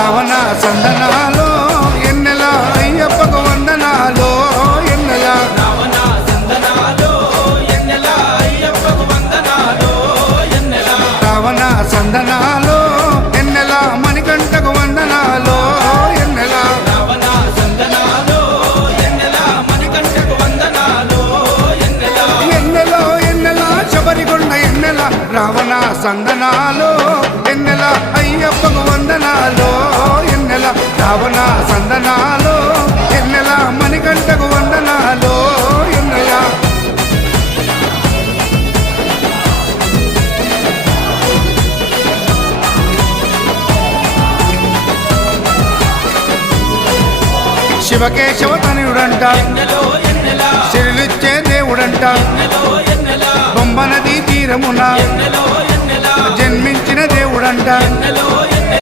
రావణ సందనాలో ఎన్నెల అయ్యప్పకు వందనాలో ఎన్నెల రావణ సందనాలో ఎన్నెల అయ్యప్పకు వందనాలో ఎన్నెల రావణ సందనాలో ఎన్నెల మణికంఠకు వందనాలో ఎన్నెల రావణ సందనాలో ఎన్నెల మణికంఠకు వందనాలో ఎన్నెల ఎన్నెలో ఎన్నెల శబరికొండ ఎన్నెల రావణ సందనాలో ఎన్నెల అయ్యప్పకు వందనాలో ఎన్నెల రావణ సందనాలో ఎన్నెల మణికంఠకు వందనాలో ఎన్నెల శివకేశవ తనయుడంట ఎన్నెలో ఎన్నెల సిరిలిచ్చే దేవుడంట ఎన్నెలో ఎన్నెల బొమ్మ నదీ తీరమున ఎన్నెలో ఎన్నెల జన్మించిన దేవుడంట ఎన్నెలో